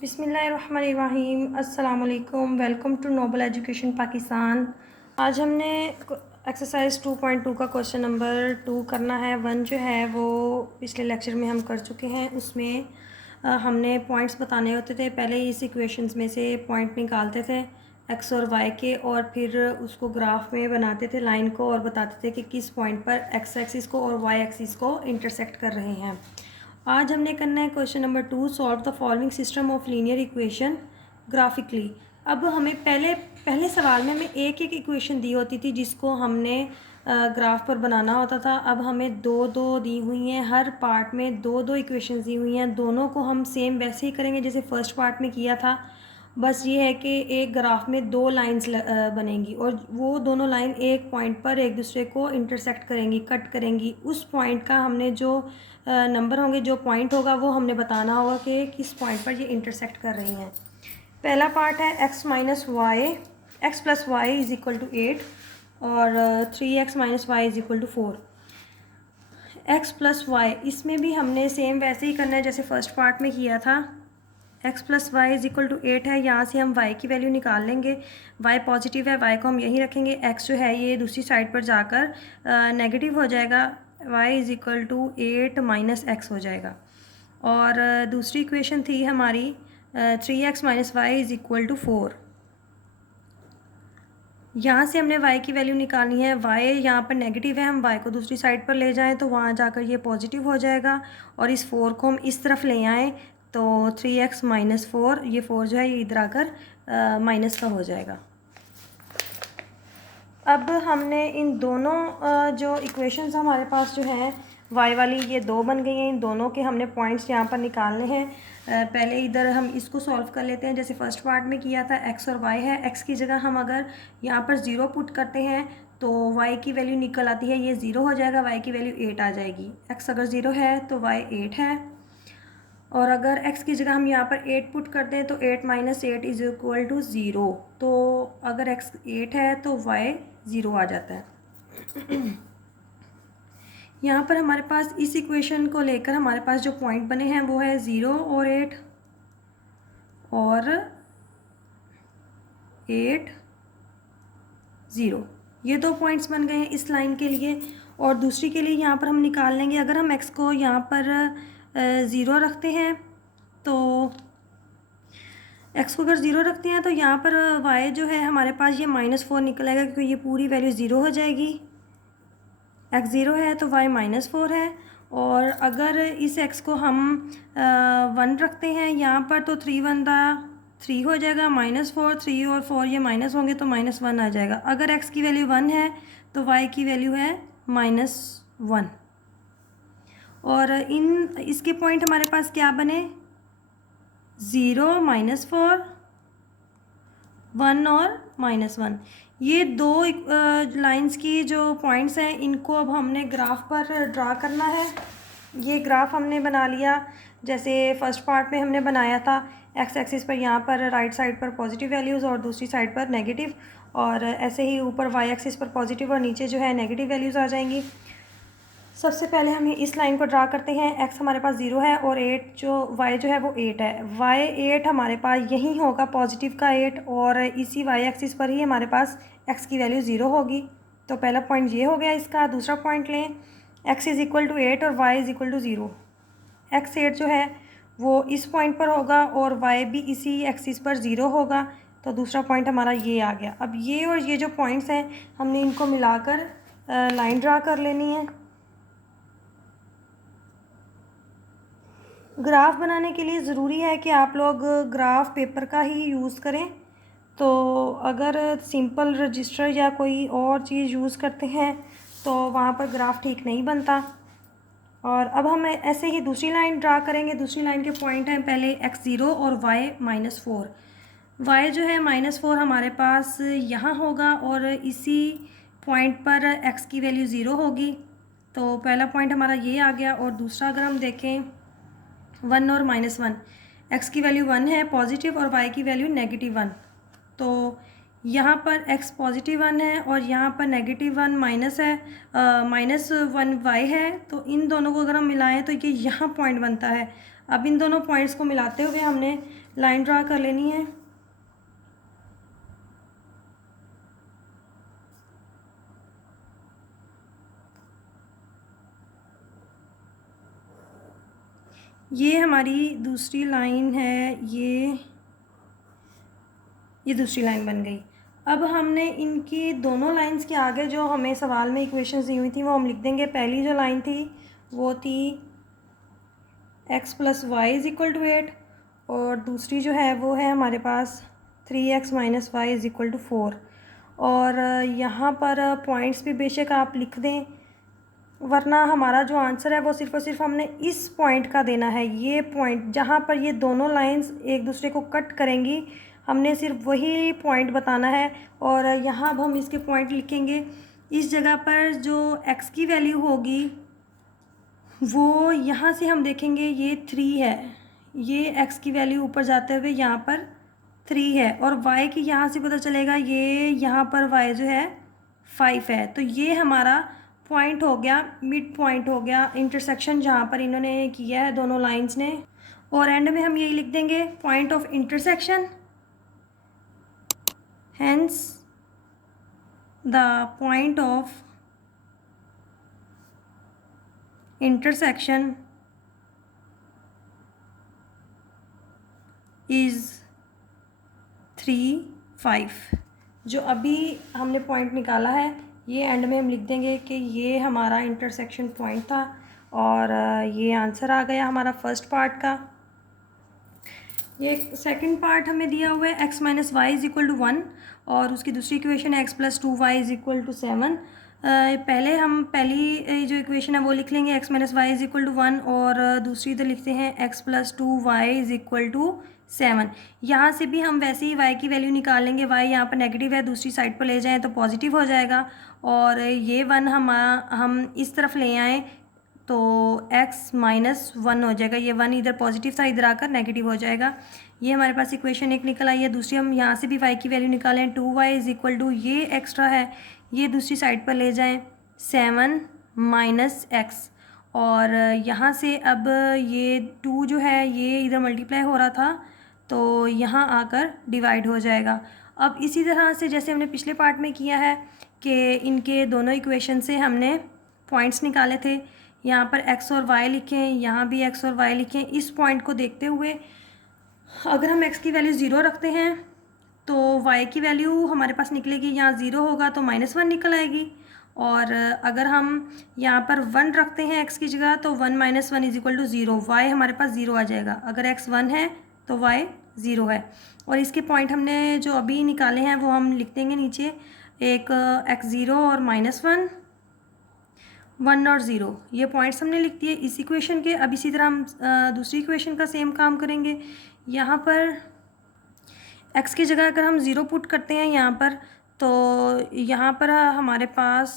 बिस्मिल्लाहिर्रहमानिर्रहीम। अस्सलाम वालेकुम। Welcome to Noble Education Pakistan. आज हमने एक्सरसाइज 2.2 का क्वेश्चन नंबर 2 करना है। 1 जो है वो पिछले लेक्चर में हम कर चुके हैं। उसमें हमने पॉइंट्स बताने होते थे। पहले इस इक्वेशंस में से पॉइंट निकालते थे एक्स और वाई के, और फिर उसको ग्राफ में बनाते थे लाइन को, और बताते थे कि किस पॉइंट पर एक्स एक्सिस को और वाई एक्सिस को इंटरसेक्ट कर रहे हैं। आज हमने करना है question number 2, solve the following system of linear equation graphically. अब हमें पहले सवाल में हमें एक एक इक्वेशन दी होती थी जिसको हमने ग्राफ पर बनाना होता था। अब हमें दो दो दी हुई हैं, हर पार्ट में दो दो इक्वेशंस दी हुई हैं। दोनों को हम सेम वैसे ही करेंगे जैसे फर्स्ट पार्ट में किया था। बस ये है कि एक ग्राफ में दो लाइंस बनेंगी और वो दोनों लाइन एक पॉइंट पर एक दूसरे को इंटरसेक्ट करेंगी, कट करेंगी। उस पॉइंट का हमने जो नंबर होंगे, जो पॉइंट होगा, वो हमने बताना होगा कि किस पॉइंट पर ये इंटरसेक्ट कर रही हैं। पहला पार्ट है X plus Y is equal to 8 और 3x minus Y is equal to 4। X plus Y, इसमें भी हमने सेम वैसे ही करना है जैसे फर्स्ट पार्ट में किया था। X plus Y is equal to 8 है। यहाँ से हम वाई की वैल्यू निकाल लेंगे। वाई पॉजिटिव है, वाई को हम यहीं रखेंगे। एक्स जो है ये दूसरी साइड पर जाकर नेगेटिव हो जाएगा। Y is equal to 8 minus X हो जाएगा। और दूसरी इक्वेशन थी हमारी 3x minus Y is equal to 4। यहाँ से हमने y की वैल्यू निकालनी है। y यहाँ पर नेगेटिव है, हम y को दूसरी साइड पर ले जाएं तो वहाँ जाकर ये पॉजिटिव हो जाएगा। और इस 4 को हम इस तरफ ले आएँ तो 3x माइनस 4, ये 4 जो है ये इधर आकर माइनस का हो जाएगा। अब हमने इन दोनों जो इक्वेशंस हमारे पास जो हैं y वाली, ये दो बन गई हैं। इन दोनों के हमने पॉइंट्स यहाँ पर निकालने हैं। पहले इधर हम इसको सॉल्व कर लेते हैं जैसे फर्स्ट पार्ट में किया था। x और y है, x की जगह हम अगर यहाँ पर 0 पुट करते हैं तो y की वैल्यू निकल आती है, ये 0 हो जाएगा, y की वैल्यू 8 आ जाएगी। x अगर 0 है तो y 8 है, और अगर x की जगह हम यहाँ पर 8 पुट करते हैं तो 8 माइनस 8 इज इक्वल टू 0। तो अगर x 8 है तो y 0 आ जाता है। यहाँ पर हमारे पास इस इक्वेशन को लेकर हमारे पास जो पॉइंट बने हैं वो है 0 और 8 और 8 0। ये दो पॉइंट्स बन गए हैं इस लाइन के लिए। और दूसरी के लिए यहाँ पर हम निकाल लेंगे। अगर हम x को यहाँ पर 0 रखते हैं तो x को अगर 0 रखते हैं तो यहाँ पर y जो है हमारे पास ये -4 निकल आएगा, क्योंकि ये पूरी वैल्यू 0 हो जाएगी। x 0 है तो y -4 है। और अगर इस x को हम 1 रखते हैं यहाँ पर तो 3 1 3 हो जाएगा, -4, 3 और 4 ये माइनस होंगे तो -1 आ जाएगा। अगर x की वैल्यू 1 है तो y की वैल्यू है -1। और इसके पॉइंट हमारे पास क्या बने, 0 -4 1 और -1। ये दो लाइंस की जो पॉइंट्स हैं इनको अब हमने ग्राफ पर ड्रा करना है। ये ग्राफ हमने बना लिया जैसे फर्स्ट पार्ट में हमने बनाया था। एक्स एक्सिस पर यहाँ पर राइट साइड पर पॉजिटिव वैल्यूज़ और दूसरी साइड पर नेगेटिव, और ऐसे ही ऊपर वाई एक्सिस पर पॉजिटिव और नीचे जो है नेगेटिव वैल्यूज़ आ जाएंगी। सबसे पहले हम इस लाइन को ड्रा करते हैं। x हमारे पास 0 है और 8 जो y जो है वो 8 है। y 8 हमारे पास यहीं होगा, पॉजिटिव का 8, और इसी y एक्सिस पर ही हमारे पास x की वैल्यू 0 होगी। तो पहला पॉइंट ये हो गया इसका। दूसरा पॉइंट लें, x इज़ इक्वल टू 8 और y is equal to 0। x 8 जो है वो इस पॉइंट पर होगा और y भी इसी एक्सिस पर 0 होगा। तो दूसरा पॉइंट हमारा ये आ गया। अब ये और ये जो पॉइंट्स हैं हमने इनको मिलाकर लाइन ड्रा कर लेनी है। ग्राफ बनाने के लिए ज़रूरी है कि आप लोग ग्राफ पेपर का ही यूज़ करें। तो अगर सिंपल रजिस्टर या कोई और चीज़ यूज़ करते हैं तो वहाँ पर ग्राफ ठीक नहीं बनता। और अब हम ऐसे ही दूसरी लाइन ड्रा करेंगे। दूसरी लाइन के पॉइंट हैं पहले x 0 और y -4। y जो है -4 हमारे पास यहाँ होगा और इसी पॉइंट पर x की वैल्यू 0 होगी। तो पहला पॉइंट हमारा ये आ गया। और दूसरा अगर हम देखें 1 और -1, x की वैल्यू 1 है पॉजिटिव और y की वैल्यू -1। तो यहाँ पर x पॉजिटिव 1 है और यहाँ पर -1 माइनस है, -1 y है। तो इन दोनों को अगर हम मिलाएं तो ये यहाँ पॉइंट बनता है। अब इन दोनों पॉइंट्स को मिलाते हुए हमने लाइन ड्रा कर लेनी है। ये हमारी दूसरी लाइन है, ये दूसरी लाइन बन गई। अब हमने इनकी दोनों लाइंस के आगे जो हमें सवाल में इक्वेशंस दी हुई थी वो हम लिख देंगे। पहली जो लाइन थी वो थी x + y = 8 और दूसरी जो है वो है हमारे पास 3x - y = 4। और यहाँ पर पॉइंट्स भी बेशक आप लिख दें, वरना हमारा जो आंसर है वो सिर्फ़ और सिर्फ हमने इस पॉइंट का देना है। ये पॉइंट जहाँ पर ये दोनों लाइंस एक दूसरे को कट करेंगी, हमने सिर्फ वही पॉइंट बताना है। और यहाँ अब हम इसके पॉइंट लिखेंगे। इस जगह पर जो x की वैल्यू होगी वो यहाँ से हम देखेंगे ये 3 है, ये x की वैल्यू ऊपर जाते हुए यहाँ पर 3 है। और y की यहाँ से पता चलेगा ये यहाँ पर y जो है 5 है। तो ये हमारा पॉइंट हो गया, मिड पॉइंट हो गया, इंटरसेक्शन जहाँ पर इन्होंने किया है दोनों लाइंस ने। और एंड में हम यही लिख देंगे point of intersection, hence the point of intersection is 3, 5। जो अभी हमने पॉइंट निकाला है ये एंड में हम लिख देंगे कि ये हमारा इंटरसेक्शन पॉइंट था। और ये आंसर आ गया हमारा फर्स्ट पार्ट का। ये सेकंड पार्ट हमें दिया हुआ है x - y = 1 और उसकी दूसरी इक्वेशन है x + 2y = 7। पहले हम पहली जो इक्वेशन है वो लिख लेंगे x - y = 1 और दूसरी इधर लिखते हैं x + 2y = 7। यहाँ से भी हम वैसे ही y की वैल्यू निकाल लेंगे। y यहाँ पर नेगेटिव है, दूसरी साइड पर ले जाएं तो पॉजिटिव हो जाएगा। और ये 1 हम इस तरफ ले आएँ तो x - 1 हो जाएगा। ये 1 इधर पॉजिटिव था, इधर आकर नेगेटिव हो जाएगा। ये हमारे पास इक्वेशन एक निकल आई है। दूसरी हम यहाँ से भी y की वैल्यू निकालें, 2y = ये एक्स्ट्रा है, ये दूसरी साइड पर ले जाएं 7 - x। और यहाँ से अब ये 2 जो है ये इधर मल्टीप्लाई हो रहा था तो यहाँ आकर डिवाइड हो जाएगा। अब इसी तरह से जैसे हमने पिछले पार्ट में किया है कि इनके दोनों इक्वेशन से हमने पॉइंट्स निकाले थे। यहाँ पर x और y लिखें, यहाँ भी x और y लिखें। इस पॉइंट को देखते हुए अगर हम x की वैल्यू 0 रखते हैं तो y की वैल्यू हमारे पास निकलेगी, यहाँ 0 होगा तो -1 निकल आएगी। और अगर हम यहाँ पर 1 रखते हैं x की जगह तो 1 - 1 = 0, y हमारे पास 0 आ जाएगा। अगर x 1 है तो y 0 है। और इसके पॉइंट हमने जो अभी निकाले हैं वो हम लिख देंगे नीचे, एक x0 और -1, 1 और 0, ये पॉइंट्स हमने लिख दिए इस इक्वेशन के। अब इसी तरह हम दूसरी इक्वेशन का सेम काम करेंगे। यहाँ पर x की जगह अगर हम 0 पुट करते हैं यहाँ पर तो यहाँ पर हमारे पास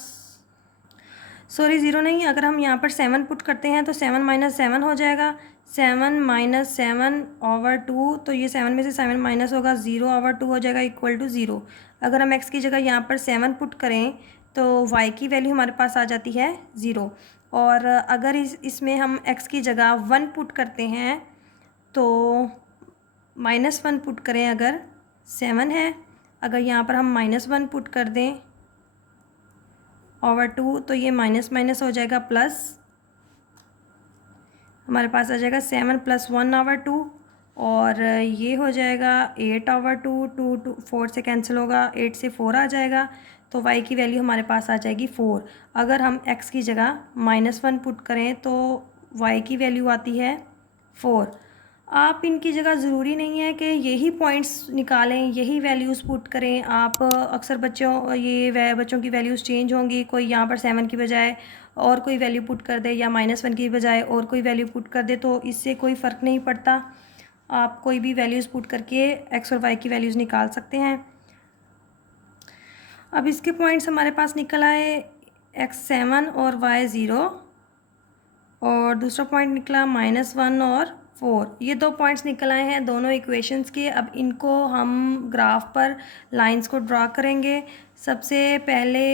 0 नहीं, अगर हम यहाँ पर 7 पुट करते हैं तो 7 - 7 हो जाएगा। 7 - 7/2, तो ये 7 में से 7 माइनस होगा, 0/2 हो जाएगा = 0। अगर हम x की जगह यहाँ पर 7 पुट करें तो y की वैल्यू हमारे पास आ जाती है 0। और अगर इसमें हम x की जगह 1 पुट करते हैं तो -1 पुट करें, अगर 7 है, अगर यहाँ पर हम -1 पुट कर दें /2 तो ये माइनस माइनस हो जाएगा प्लस, हमारे पास आ जाएगा 7 + 1/2 और ये हो जाएगा 8/2, 2 4 से कैंसिल होगा, 8 से 4 आ जाएगा तो y की वैल्यू हमारे पास आ जाएगी 4। अगर हम x की जगह -1 पुट करें तो y की वैल्यू आती है 4। आप इनकी जगह ज़रूरी नहीं है कि यही पॉइंट्स निकालें, यही वैल्यूज़ पुट करें। आप अक्सर बच्चों की वैल्यूज़ चेंज होंगी, कोई यहाँ पर 7 की बजाय और कोई वैल्यू पुट कर दे या -1 की बजाय और कोई वैल्यू पुट कर दे, तो इससे कोई फ़र्क नहीं पड़ता। आप कोई भी वैल्यूज़ पुट करके x और y की वैल्यूज़ निकाल सकते हैं। अब इसके पॉइंट्स हमारे पास निकल आए x 7 और y 0 और दूसरा पॉइंट निकला -1 और 4। ये 2 पॉइंट्स निकल आए हैं दोनों इक्वेशंस के। अब इनको हम ग्राफ पर लाइंस को ड्रा करेंगे। सबसे पहले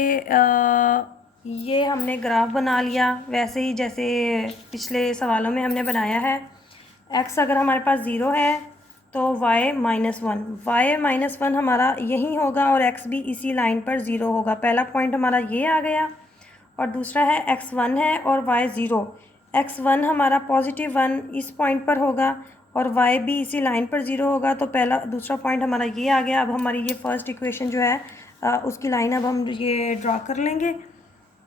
ये हमने ग्राफ बना लिया वैसे ही जैसे पिछले सवालों में हमने बनाया है। एक्स अगर हमारे पास ज़ीरो है तो वाई माइनस वन हमारा यहीं होगा और एक्स भी इसी लाइन पर ज़ीरो होगा। पहला पॉइंट हमारा ये आ गया। और दूसरा है एक्स वन है और वाई ज़ीरो। एक्स वन हमारा +1 इस पॉइंट पर होगा और वाई भी इसी लाइन पर ज़ीरो होगा। तो पहला दूसरा पॉइंट हमारा ये आ गया। अब हमारी ये फर्स्ट इक्वेशन जो है उसकी लाइन अब हम ये ड्रा कर लेंगे,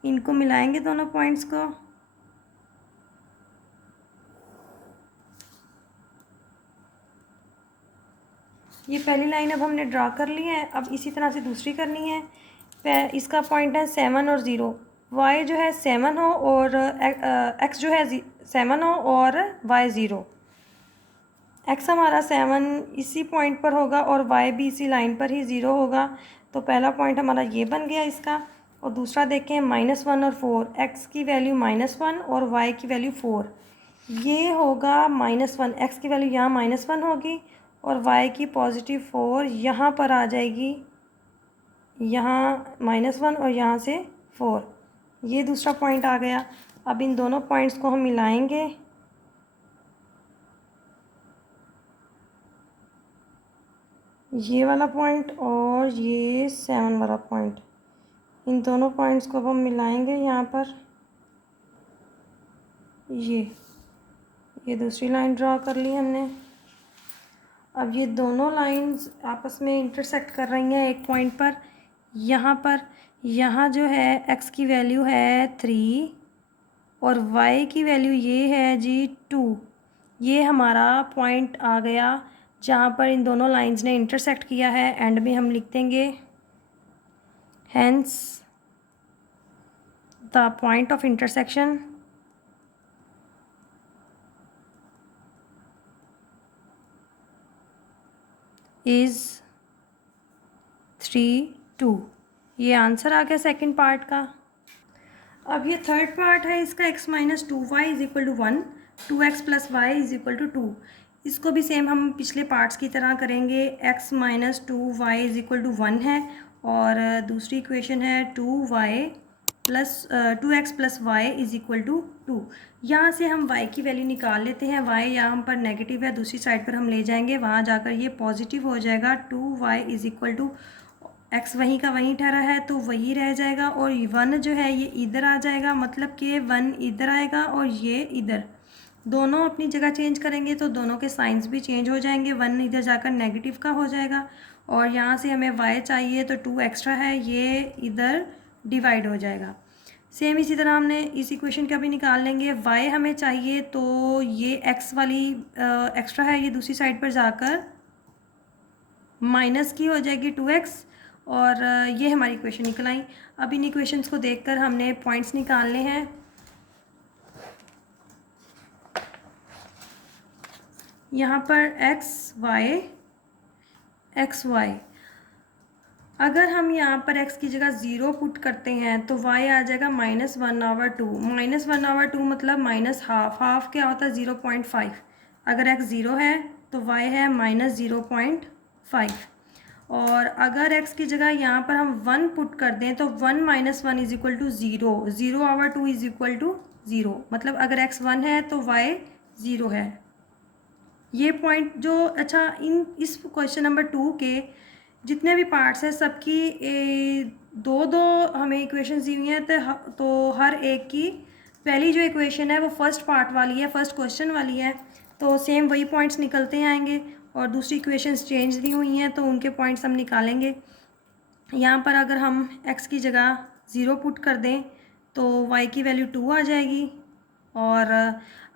इनको मिलाएंगे दोनों पॉइंट्स को। ये पहली लाइन अब हमने ड्रा कर ली है। अब इसी तरह से दूसरी करनी है। इसका पॉइंट है 7 और 0। वाई जो है 7 हो और एक्स जो है 7 हो और वाई 0। एक्स हमारा 7 इसी पॉइंट पर होगा और वाई भी इसी लाइन पर ही 0 होगा। तो पहला पॉइंट हमारा ये बन गया इसका। और दूसरा देखें -1 और 4, एक्स की वैल्यू -1 और वाई की वैल्यू 4। ये होगा -1, एक्स की वैल्यू यहाँ -1 होगी और वाई की +4 यहाँ पर आ जाएगी, यहाँ -1 और यहाँ से 4। ये दूसरा पॉइंट आ गया। अब इन दोनों पॉइंट्स को हम मिलाएंगे। ये वाला पॉइंट और ये 7 वाला पॉइंट, इन दोनों पॉइंट्स को अब हम मिलाएंगे यहाँ पर। ये दूसरी लाइन ड्रा कर ली हमने। अब ये दोनों लाइंस आपस में इंटरसेक्ट कर रही हैं एक पॉइंट पर। यहाँ जो है एक्स की वैल्यू है 3 और वाई की वैल्यू ये है जी 2। ये हमारा पॉइंट आ गया जहाँ पर इन दोनों लाइंस ने इंटरसेक्ट किया है। एंड में हम लिख देंगे hence the point of intersection is 3, 2। ये आंसर आ गया सेकंड पार्ट का। अब ये थर्ड पार्ट है इसका, x-2y = 1, 2x + y = 2। इसको भी सेम हम पिछले पार्ट्स की तरह करेंगे। x-2y = 1 है और दूसरी इक्वेशन है 2x + y = 2। यहाँ से हम y की वैल्यू निकाल लेते हैं। y यहाँ पर नेगेटिव है, दूसरी साइड पर हम ले जाएंगे, वहाँ जाकर ये पॉजिटिव हो जाएगा। 2y = x वहीं का वहीं ठहरा है तो वही रह जाएगा और 1 जो है ये इधर आ जाएगा, मतलब कि 1 इधर आएगा और ये इधर। दोनों अपनी जगह चेंज करेंगे तो दोनों के साइंस भी चेंज हो जाएंगे। 1 इधर जाकर नेगेटिव का हो जाएगा और यहाँ से हमें y चाहिए तो 2 एक्स्ट्रा है, ये इधर डिवाइड हो जाएगा। सेम इसी तरह हमने इस इक्वेशन का भी निकाल लेंगे। y हमें चाहिए तो ये x वाली एक्स्ट्रा है, ये दूसरी साइड पर जाकर माइनस की हो जाएगी 2x और ये हमारी इक्वेशन निकल आई। अब इन इक्वेशंस को देखकर हमने पॉइंट्स निकालने हैं। यहाँ पर एक्स वाई, अगर हम यहाँ पर x की जगह 0 पुट करते हैं तो y आ जाएगा -1/2। -1/2 मतलब -हाफ। हाफ क्या होता है? 0.5। अगर x 0 है तो y है -0.5। और अगर x की जगह यहाँ पर हम 1 पुट कर दें तो 1 - 1 = 0। 0/2 = 0, मतलब अगर x 1 है तो y 0 है। ये पॉइंट जो अच्छा इस क्वेश्चन नंबर 2 के जितने भी पार्ट्स हैं सबकी दो दो हमें इक्वेशंस दी हुई हैं। तो हर एक की पहली जो इक्वेशन है वो फर्स्ट पार्ट वाली है, फर्स्ट क्वेश्चन वाली है, तो सेम वही पॉइंट्स निकलते आएंगे। और दूसरी इक्वेशंस चेंज दी हुई हैं तो उनके पॉइंट्स हम निकालेंगे। यहाँ पर अगर हम x की जगह 0 पुट कर दें तो y की वैल्यू 2 आ जाएगी और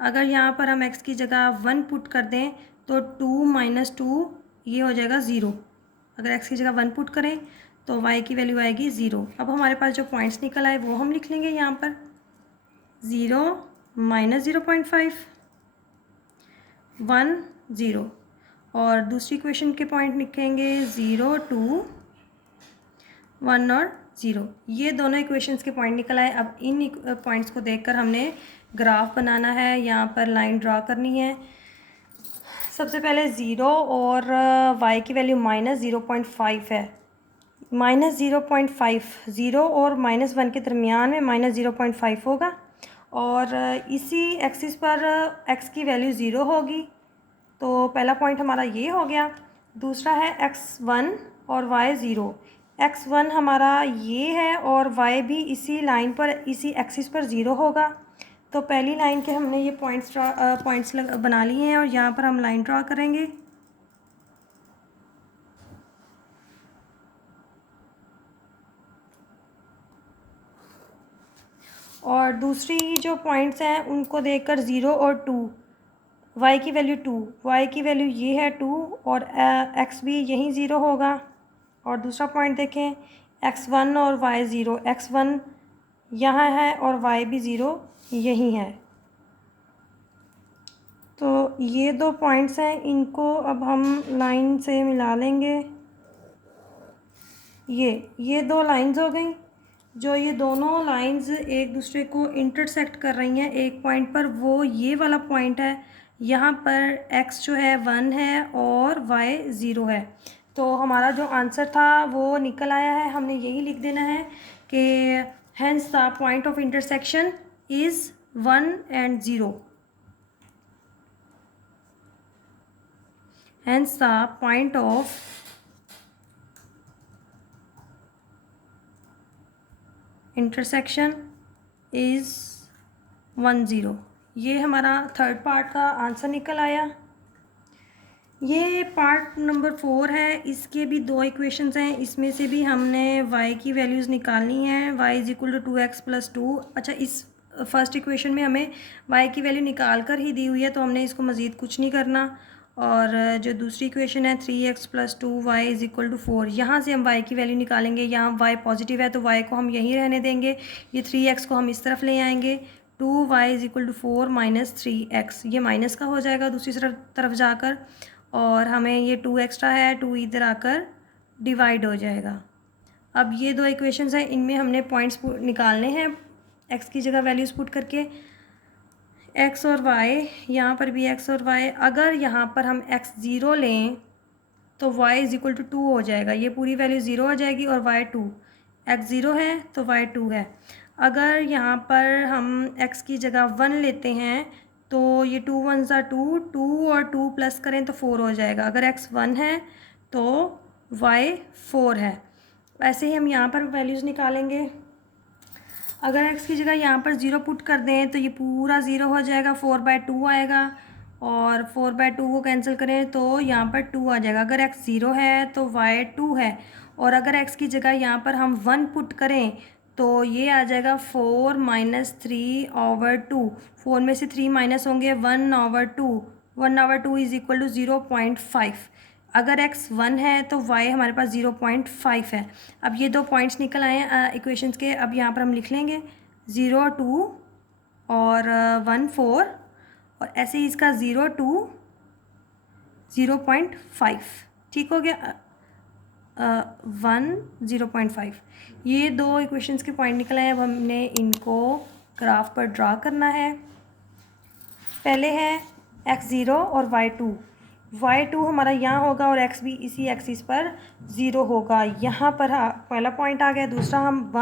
अगर यहाँ पर हम x की जगह 1 पुट कर दें तो 2 - 2 ये हो जाएगा 0। अगर x की जगह 1 पुट करें तो y की वैल्यू आएगी 0। अब हमारे पास जो पॉइंट्स निकल आए वो हम लिख लेंगे यहाँ पर। 0 - 0.5, 1 0 और दूसरी इक्वेशन के पॉइंट लिखेंगे 0 2 1 और 0। ये दोनों इक्वेशंस के पॉइंट निकल आए। अब इन पॉइंट्स को देखकर हमने ग्राफ बनाना है, यहाँ पर लाइन ड्रा करनी है। सबसे पहले 0 और y की वैल्यू -0.5 है। -0.5, 0 और -1 के दरमियान में -0.5 होगा और इसी एक्सिस पर x की वैल्यू 0 होगी। तो पहला पॉइंट हमारा ये हो गया। दूसरा है x1 और y0। x1 हमारा ये है और y भी इसी लाइन पर, इसी एक्सिस पर 0 होगा। तो पहली लाइन के हमने ये पॉइंट्स बना लिए हैं और यहाँ पर हम लाइन ड्रा करेंगे। और दूसरी जो पॉइंट्स हैं उनको देखकर 0 और 2, y की वैल्यू 2, y की वैल्यू ये है 2 और x भी यहीं 0 होगा। और दूसरा पॉइंट देखें x1 और y0, x1 यहाँ है और y भी 0 यहीं है। तो ये दो पॉइंट्स हैं, इनको अब हम लाइन से मिला लेंगे। ये दो लाइंस हो गई जो ये दोनों लाइंस एक दूसरे को इंटरसेक्ट कर रही हैं एक पॉइंट पर, वो ये वाला पॉइंट है। यहाँ पर x जो है 1 है और y 0 है। तो हमारा जो आंसर था वो निकल आया है। हमने यही लिख देना है कि hence the point of intersection is 1 and 0। Hence the point of intersection is 1 0। ये हमारा थर्ड पार्ट का आंसर निकल आया। ये पार्ट नंबर 4 है, इसके भी दो इक्वेशंस हैं। इसमें से भी हमने y की वैल्यूज़ निकालनी है। y is equal to 2x + 2। अच्छा, इस फर्स्ट इक्वेशन में हमें y की वैल्यू निकाल कर ही दी हुई है, तो हमने इसको मज़ीद कुछ नहीं करना। और जो दूसरी इक्वेशन है 3x + 2y is equal to 4, यहाँ से हम y की वैल्यू निकालेंगे। यहाँ y पॉजिटिव है तो y को हम यहीं रहने देंगे, ये 3x को हम इस तरफ ले आएंगे। 2y is equal to 4 - 3x, ये माइनस का हो जाएगा दूसरी तरफ जाकर, और हमें ये 2 एक्स्ट्रा है, 2 इधर आकर डिवाइड हो जाएगा। अब ये दो इक्वेशंस हैं, इनमें हमने पॉइंट्स निकालने हैं x की जगह वैल्यूज़ पुट करके। x और y, यहाँ पर भी x और y, अगर यहाँ पर हम x 0 लें तो y इज़ इक्वल टू 2 हो जाएगा। ये पूरी वैल्यू 0 हो जाएगी और y 2, x 0 है तो y 2 है। अगर यहाँ पर हम x की जगह 1 लेते हैं तो ये 2 1 ज़ा 2, 2 और 2 प्लस करें तो 4 हो जाएगा। अगर x 1 है तो y 4 है। ऐसे ही हम यहाँ पर वैल्यूज़ निकालेंगे। अगर x की जगह यहाँ पर 0 पुट कर दें तो ये पूरा 0 हो जाएगा, 4/2 आएगा, और 4/2 को कैंसिल करें तो यहाँ पर 2 आ जाएगा। अगर x 0 है तो y 2 है, और अगर x की जगह यहाँ पर हम 1 पुट करें तो ये आ जाएगा 4 - 3/2। 4 में से 3 माइनस होंगे, 1/2, 1/2 इज़ इक्वल टू 0.5। अगर x 1 है तो y हमारे पास 0.5 है। अब ये दो पॉइंट्स निकल आए हैं इक्वेशंस के। अब यहाँ पर हम लिख लेंगे 0 2 और 1 4, और ऐसे ही इसका 0 2 0.5, ठीक हो गया। 1 0.5, ये दो इक्वेशंस के पॉइंट निकल आए। अब हमने इनको ग्राफ पर ड्रा करना है। पहले है x 0 और y 2 हमारा यहाँ होगा और x भी इसी एक्सिस पर 0 होगा। यहाँ पर पहला पॉइंट आ गया। दूसरा हम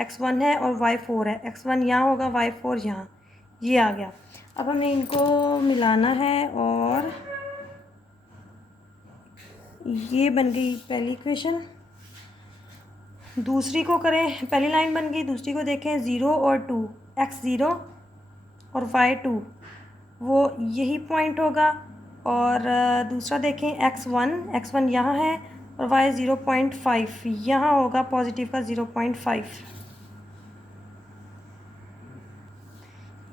x 1 है और y 4 है, x 1 यहाँ होगा, y 4 यहाँ, ये आ गया। अब हमें इनको मिलाना है और ये बन गई पहली इक्वेशन। दूसरी को करें, पहली लाइन बन गई, दूसरी को देखें 0 और 2, x 0 और y 2, वो यही पॉइंट होगा। और दूसरा देखें x 1 यहाँ है और y 0.5 यहाँ होगा, पॉजिटिव का 0.5,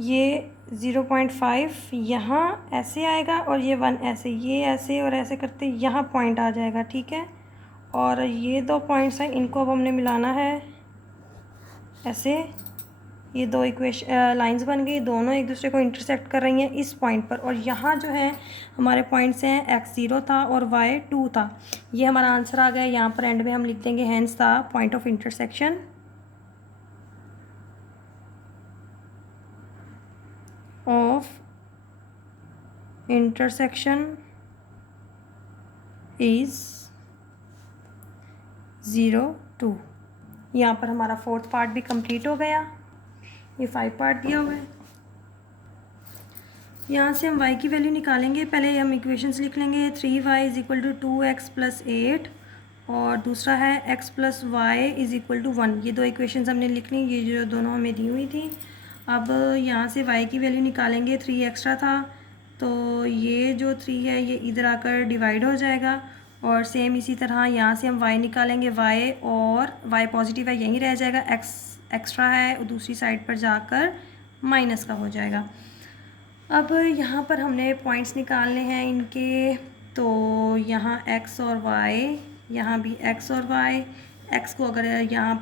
ये 0.5 यहाँ ऐसे आएगा और ये 1 ऐसे, ये ऐसे और ऐसे करते यहाँ पॉइंट आ जाएगा, ठीक है। और ये दो पॉइंट्स हैं, इनको अब हमने मिलाना है ऐसे। ये दो लाइंस बन गई, दोनों एक दूसरे को इंटरसेक्ट कर रही हैं इस पॉइंट पर। और यहाँ जो है हमारे पॉइंट्स हैं x 0 था और y 2 था। ये हमारा आंसर आ गया। यहाँ पर एंड में हम लिख देंगे hence the point of intersection is 0 2। यहाँ पर हमारा फोर्थ पार्ट भी कंप्लीट हो गया। ये 5 पार्ट दिया हुआ है। यहाँ से हम y की वैल्यू निकालेंगे। पहले हम इक्वेशंस लिख लेंगे। 3y is equal to 2x plus 8 और दूसरा है x plus Y is equal to 1। ये दो इक्वेशंस हमने लिख ली, ये जो दोनों हमें दी हुई थी। अब यहाँ से y की वैल्यू निकालेंगे। 3 एक्स्ट्रा था तो ये जो 3 है ये इधर आकर डिवाइड हो जाएगा और सेम इसी तरह यहाँ से हम y निकालेंगे। y और y पॉजिटिव है यहीं रह जाएगा, x एक्स्ट्रा है दूसरी साइड पर जाकर माइनस का हो जाएगा। अब यहाँ पर हमने पॉइंट्स निकालने हैं इनके, तो यहाँ x और y, यहाँ भी x और y। x को अगर यहाँ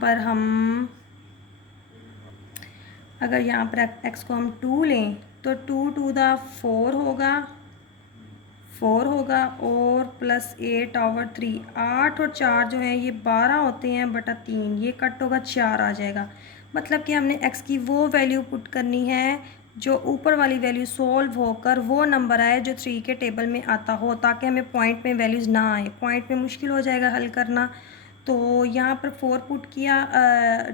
पर x को हम 2 लें तो 2 टू द 4 होगा और प्लस 8 ओवर 3। 8 और 4 जो है ये 12 होते हैं बटा 3, ये कट होगा 4 आ जाएगा। मतलब कि हमने x की वो वैल्यू पुट करनी है जो ऊपर वाली वैल्यू सॉल्व होकर वो नंबर आए जो 3 के टेबल में आता हो, ताकि हमें पॉइंट में वैल्यूज़ ना आए। पॉइंट में मुश्किल हो जाएगा हल करना। तो यहाँ पर 4 पुट किया,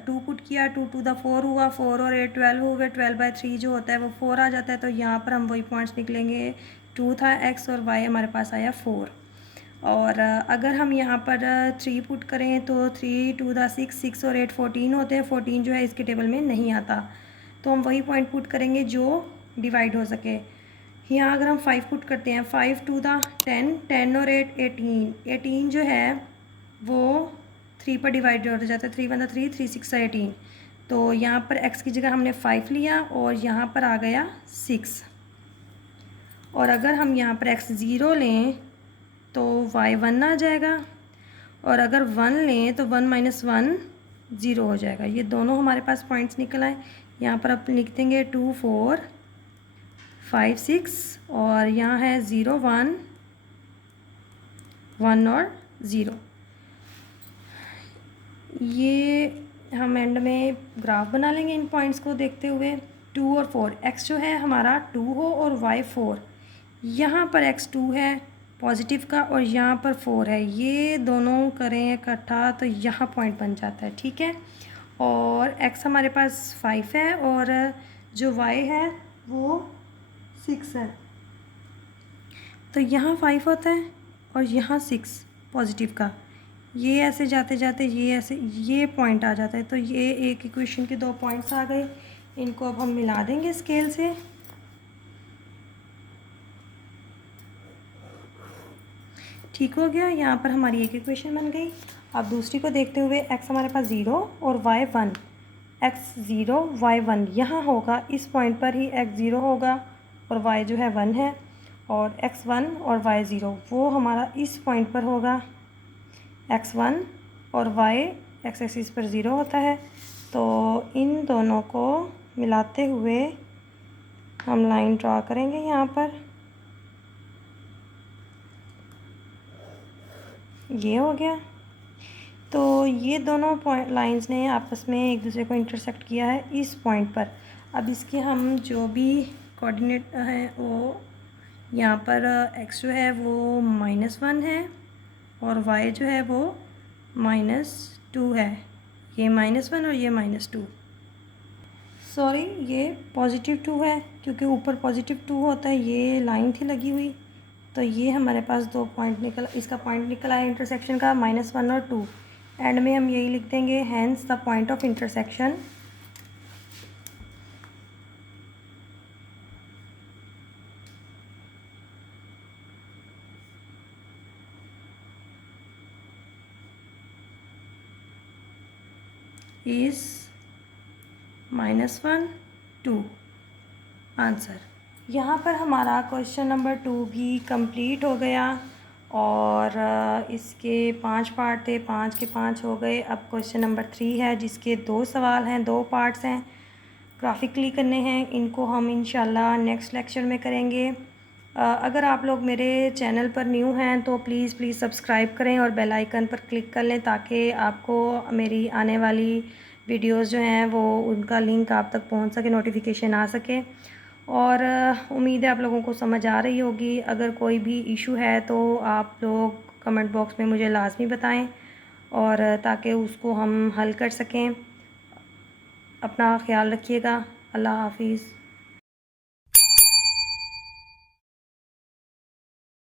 2 पुट किया, 2 टू द 4 हुआ, 4 और 8 12 हुए, 12/3 जो होता है वो 4 आ जाता है। तो यहाँ पर हम वही पॉइंट्स निकलेंगे। 2 था x और y हमारे पास आया 4। और अगर हम यहाँ पर 3 पुट करें तो 3 टू द 6, 6 और 8 14 होते हैं। 14 जो है इसके टेबल में नहीं आता, तो हम वही पॉइंट पुट करेंगे जो डिवाइड हो सके। यहाँ अगर हम 5 पुट करते हैं, 5 टू द 10, 10 और 8 18, 18 जो है वो 3 पर डिवाइड हो जाता है। 3 1 3, 3 6 18। तो यहाँ पर x की जगह हमने 5 लिया और यहाँ पर आ गया 6। और अगर हम यहाँ पर x 0 लें तो y 1 आ जाएगा, और अगर 1 लें तो 1 माइनस 1 0 हो जाएगा। ये दोनों हमारे पास पॉइंट्स निकल आए। यहाँ पर आप लिख देंगे 2 4 5 6 और यहाँ है 0 1 1 और 0। ये हम एंड में ग्राफ बना लेंगे इन पॉइंट्स को देखते हुए। 2 और 4, x जो है हमारा 2 हो और y 4। यहाँ पर x 2 है पॉजिटिव का और यहाँ पर 4 है, ये दोनों करें इकट्ठा तो यहाँ पॉइंट बन जाता है, ठीक है। और x हमारे पास 5 है और जो y है वो 6 है, तो यहाँ 5 होता है और यहाँ 6 पॉजिटिव का। ये ऐसे जाते जाते ये ऐसे ये पॉइंट आ जाता है। तो ये एक इक्वेशन के 2 पॉइंट्स आ गए। इनको अब हम मिला देंगे स्केल से। ठीक हो गया, यहाँ पर हमारी एक इक्वेशन बन गई। अब दूसरी को देखते हुए x हमारे पास 0 और y 1, x 0 y 1 यहाँ होगा, इस पॉइंट पर ही x 0 होगा और y जो है 1 है, और x 1 और y 0 वो हमारा इस पॉइंट पर होगा। x 1 और y x एक्सिस पर 0 होता है। तो इन दोनों को मिलाते हुए हम लाइन ड्रा करेंगे यहाँ पर। ये हो गया। तो ये दोनों पॉइंट लाइंस ने आपस में एक दूसरे को इंटरसेक्ट किया है इस पॉइंट पर। अब इसके हम जो भी कोऑर्डिनेट हैं वो यहाँ पर x जो है वो -1 है और y जो है वो -2 है। ये -1 और ये -2, सॉरी ये +2 है क्योंकि ऊपर +2 होता है। ये लाइन थी लगी हुई, तो ये हमारे पास 2 पॉइंट निकल, इसका पॉइंट निकल आया इंटरसेक्शन का -1 और 2। एंड में हम यही लिख देंगे, hence the point of intersection is -1 2। Answer. यहाँ पर हमारा क्वेश्चन नंबर 2 भी कंप्लीट हो गया और इसके 5 पार्ट थे, 5 के 5 हो गए। अब क्वेश्चन नंबर 3 है जिसके 2 सवाल हैं, 2 पार्ट्स हैं, ग्राफिकली करने हैं। इनको हम इंशाल्लाह नेक्स्ट लेक्चर में करेंगे। अगर आप लोग मेरे चैनल पर न्यू हैं तो प्लीज़ सब्सक्राइब करें और बेल आइकन पर क्लिक कर लें ताकि आपको मेरी आने वाली वीडियोस जो हैं वो उनका लिंक आप तक पहुंच सके, नोटिफिकेशन आ सके। और उम्मीद है आप लोगों को समझ आ रही होगी। अगर कोई भी इशू है तो आप लोग कमेंट बॉक्स में मुझे लाजमी बताएं और ताकि उसको हम हल कर सकें। अपना ख्याल रखिएगा। अल्लाह हाफिज़।